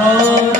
Hare